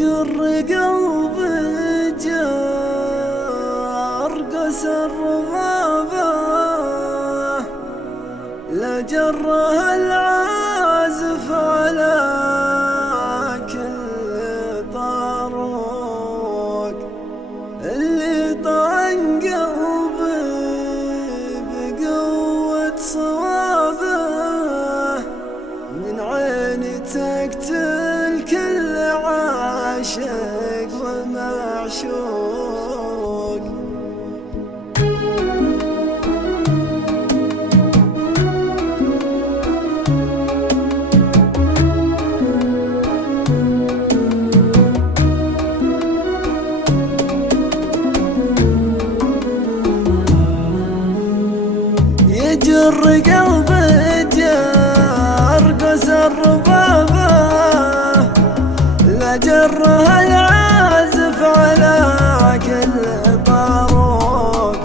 يجر قلبي جار قس الربابة لا جره العازف على كل طاروق اللي طعن قلبي بقوة صوابه من عيني تقتل كل عاشق ومعشوق. يجر قلبي جار قس الربابة لا جره العازف على كل طاروق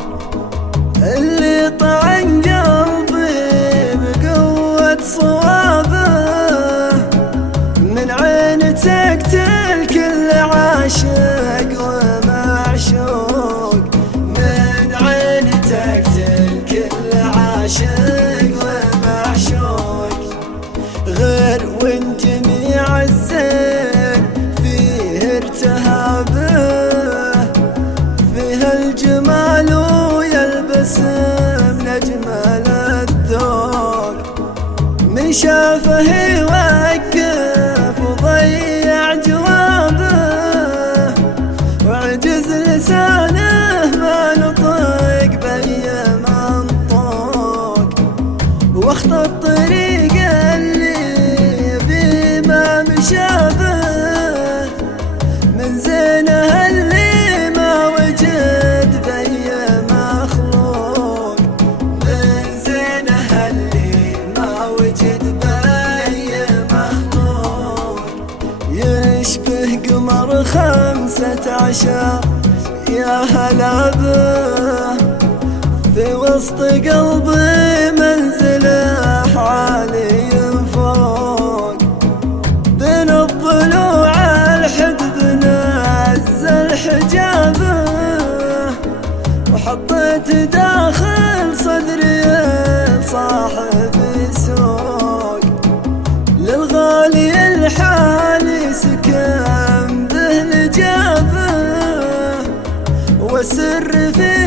اللي طعن قلبي بقوة صوابه من عين تقتل كل عاشق ومعشوق من عين تقتل كل عاشق ومعشوق. غير وان جميع الزين فيه ارتهابه فيه الجمال ويلبس من اجمل الذوق من شافه يوقف وضيع جوابه وعجز لسانه ما نطق بأي منطوق واخطى الطريق اللي بيه ما مشابه من زينه اللي ما وجد بأي مخلوق من زينه اللي ما وجد بأي مخلوق. يشبه قمر 15 يا هلا به في وسط قلبي منزله عالي فوق بين الضلوع الحدب نزل حجابه وحطيت داخل صدري صاحب سوق للغالي الحالي سكن به لجابه والسر في